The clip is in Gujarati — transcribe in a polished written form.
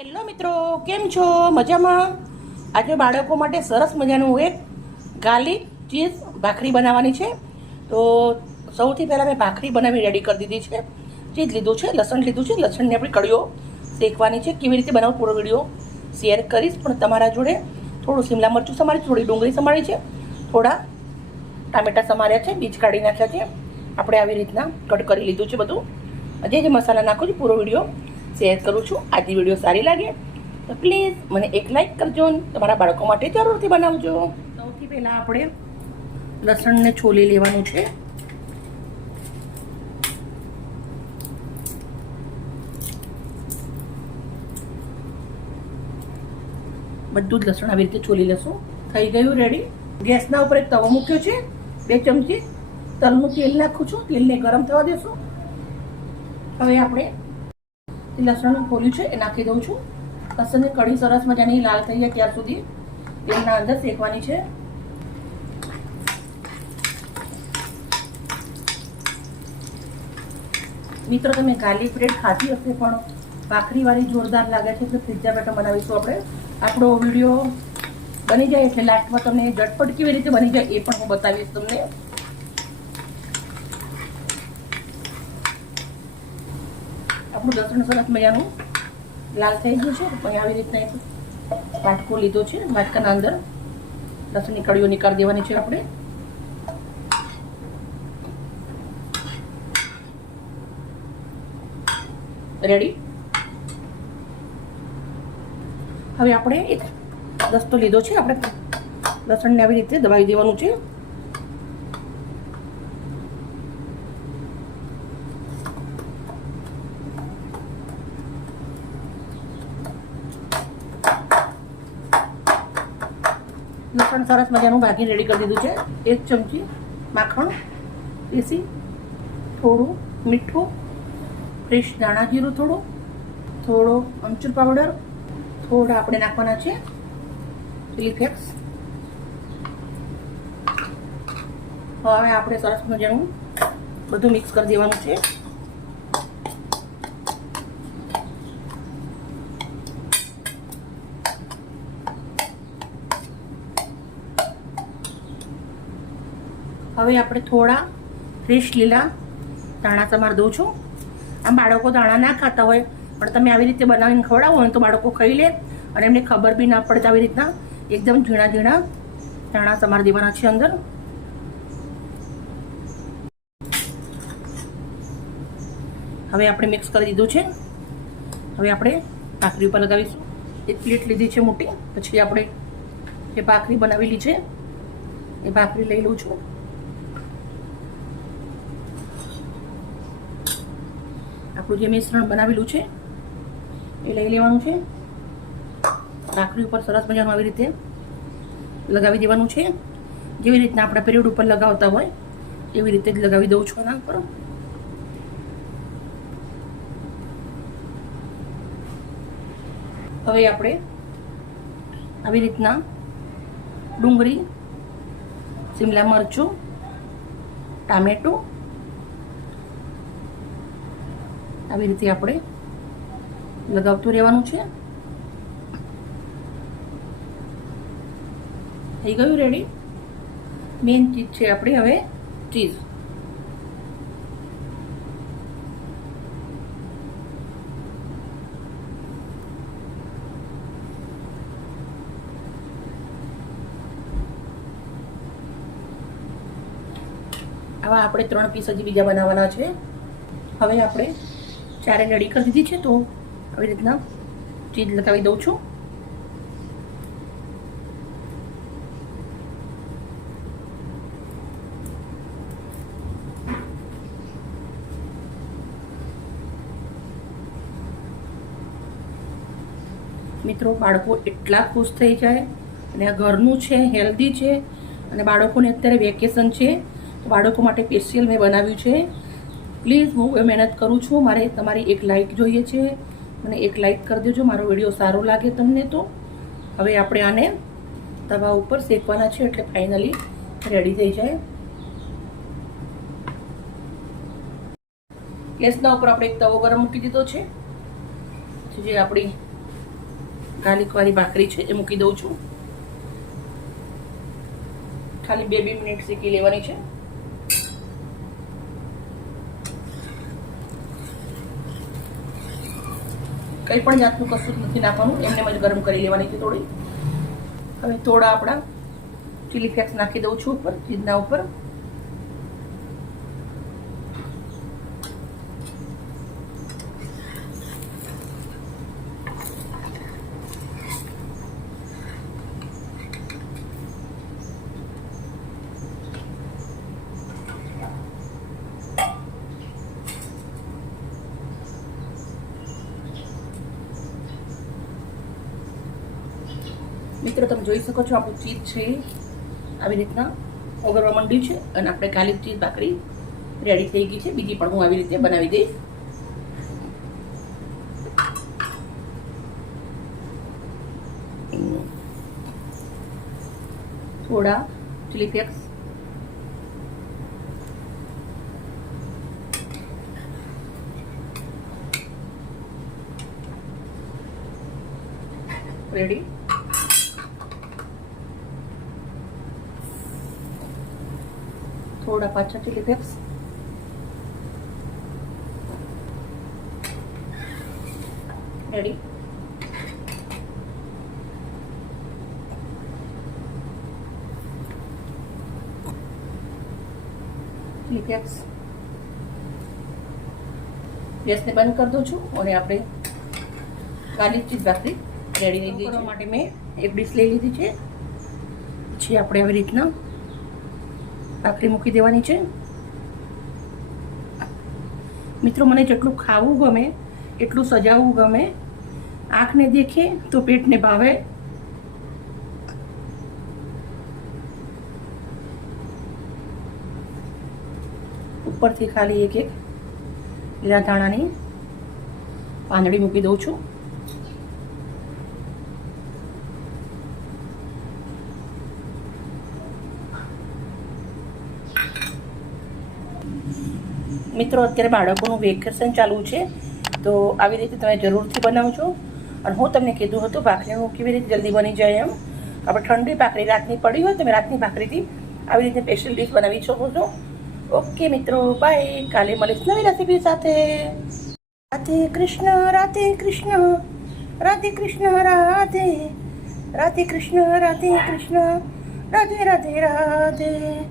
હેલો મિત્રો, કેમ છો? મજામાં? આજે બાળકો માટે સરસ મજાનું એક ગાર્લિક ચીઝ ભાખરી બનાવવાની છે. તો સૌથી પહેલાં મેં ભાખરી બનાવી રેડી કરી દીધી છે. ચીઝ લીધું છે, લસણ લીધું છે. લસણની આપણી કળીઓ શેકવાની છે. કેવી રીતે બનાવું પૂરો વિડીયો શેર કરીશ. પણ તમારા જોડે થોડું શિમલા મરચું સમારી, થોડી ડુંગળી સમારી છે, થોડા ટામેટાં સમાર્યા છે, બીજ કાઢી નાખ્યા છે. આપણે આવી રીતના કટ કરી લીધું છે બધું. જે મસાલા નાખું છું પૂરો વિડીયો શેર કરું છું. આજની વિડીયો સારી લાગે તો પ્લીઝ મને એક લાઈક કરજો, તમારા બાળકો માટે જરૂરથી બનાવજો. સૌથી પહેલાં આપણે લસણને છોલી લેવાનું છે. બધું જ લસણ આવી રીતે છોલી લેશું. થઈ ગયું રેડી. ગેસના ઉપર એક તવો મૂક્યો છે. 2 ચમચી તલનું તેલ નાખું છું. તેલને ગરમ થવા દેશું. હવે આપણે લસણ ખોલ્યું છે એ નાખી દઉં છું. લસણની કળી સરસ મજાની લાલ થઈ જાય ત્યાર સુધી તેલના અંદર શેકવાની છે. મિત્રો, તમે ગાર્લિક બ્રેડ ખાધી હશે, પણ ભાખરીવાળી જોરદાર લાગે છે. એટલે પિઝા બેટર બનાવીશું આપણે. આપણો વિડીયો બની જાય એટલે લાસ્ટમાં તમને ઝટપટ કેવી રીતે બની જાય એ પણ હું બતાવીશ તમને. આપણું લસણ સરસ મજાનું લાલ થઈ ગયું છે. અહીં આવી રીતના એક વાટકો લીધો છે. વાટકાના અંદર લસણની કળીઓ નીકાળી દેવાની છે આપણે. રેડી. હવે આપણે એક દસ્તો લીધો છે. આપણે લસણને આવી રીતે દબાવી દેવાનું છે. લસણ સરસ મજાનું ભાગી રેડી કરી દીધું છે. 1 ચમચી માખણ દેશી, થોડું મીઠું, ફ્રેશ ધાણા જીરું, થોડો અમચૂર પાવડર, થોડા આપણે નાખવાના છે ચીલી ફ્લેક્સ. હવે આપણે સરસ મજાનું બધું મિક્સ કરી દેવાનું છે. હવે આપણે થોડા ફ્રેશ લીલા ધાણા સમાર દઉં છું. આમ બાળકો ધાણા ના ખાતા હોય, પણ તમે આવી રીતે બનાવીને ખવડાવો ને તો બાળકો ખાઈ લે અને એમને ખબર બી ના પડે. આવી રીતના એકદમ ઝીણા ઝીણા ધાણા સમાર દેવાના છે અંદર. હવે આપણે મિક્સ કરી દીધું છે. હવે આપણે ભાખરી ઉપર લગાવીશું. એક પ્લેટ લીધી છે મોટી. પછી આપણે જે ભાખરી બનાવેલી છે એ ભાખરી લઈ લઉં છું. આપણું જે મિશ્રણ બનાવેલું છે એ લઈ લેવાનું છે. ભાખરી ઉપર સરસ મજાનું આવી રીતે લગાવી દેવાનું છે. જેવી રીતના આપણા બ્રેડ ઉપર લગાવતા હોય એવી રીતે જ લગાવી દઉં છું આના ઉપર. હવે આપણે આવી રીતના ડુંગળી, શિમલા મરચું, ટામેટું આવી રીતે આપણે લગાવતું રહેવાનું છે. થઈ ગયું રેડી. મેઇન ચીજ છે આપણી હવે ચીઝ. આવા આપણે 3 પીસ હજી બીજા બનાવવાના છે. હવે આપણે 4 રેડી કરી દીધી છે. તો આવી રીતના ચીઝ લગાવી દઉં છું. મિત્રો, બાળકો એટલા ખુશ થઈ જાય. અને આ ઘરનું છે, હેલ્ધી છે, અને બાળકોને અત્યારે વેકેશન છે તો બાળકો માટે સ્પેશિયલ મેં બનાવ્યું છે. પ્લીઝ, હું મહેનત કરું છું. મારે તમારી એક લાઈક જોઈએ છે. મને એક લાઈક કરી દેજો મારો વિડીયો સારો લાગે તમને તો. હવે આપણે આને તવા ઉપર શેકવાના છે એટલે ફાઇનલી રેડી થઈ જાય. ગેસના ઉપર આપણે એક તવો ગરમ મૂકી દીધો છે. જે આપણી ગાર્લિકવાળી ભાખરી છે એ મૂકી દઉં છું. ખાલી 2 મિનિટ શેકી લેવાની છે. કંઈ પણ જાતનું કશું જ નથી નાખવાનું, એમને જ ગરમ કરી લેવાની છે થોડી. હવે થોડા આપણા ચીલી ફ્લેક્સ નાખી દઉં છું ઉપર, ચીઝના ઉપર. મિત્રો તમે જોઈ શકો છો આપણું ચીઝ છે આવી રીતના ઓગળવા માંડ્યું છે અને આપણે ગાર્લિક ચીઝ ભાખરી રેડી થઈ ગઈ છે. બીજી પણ હું આવી રીતે બનાવી દઈશ. થોડા ચીલી ફ્લેક્સ, રેડી. થોડા પાછા chilli flakes, ready. Chilli flakes. ગેસને બંધ કરી દઉં છું અને આપણે ગાર્લિક ચીઝ ભાખરી રેડી થઈ ગઈ છે. માટે મેં એક ડીશ લઈ લીધી છે. પછી આપણે આવી રીતના ભાખરી મૂકી દેવાની છે. મિત્રો મને જેટલું ખાવું ગમે એટલું સજાવવું ગમે. આંખને દેખે તો પેટને ભાવે. ઉપરથી ખાલી એક લીલા ધાણાની પાંદડી મૂકી દઉં છું. મિત્રો અત્યારે બાળકોનું વેકેશન ચાલુ છે, તો આવી રીતે તમે જરૂરથી બનાવજો. અને હું તમને કીધું હતું ભાખરીનું કેવી રીતે જલ્દી બની જાય એમ. આપણે ઠંડી ભાખરી રાતની પડી હોય તમે રાતની ભાખરીથી આવી રીતે સ્પેશિયલ ડીશ બનાવી શકો છો. ઓકે મિત્રો, બાય. કાલે મળીશ નવી રેસીપી સાથે. રાધે કૃષ્ણ, રાધે કૃષ્ણ, રાધે કૃષ્ણ, રાધે રાધે કૃષ્ણ, રાધે કૃષ્ણ, રાધે રાધે રાધે.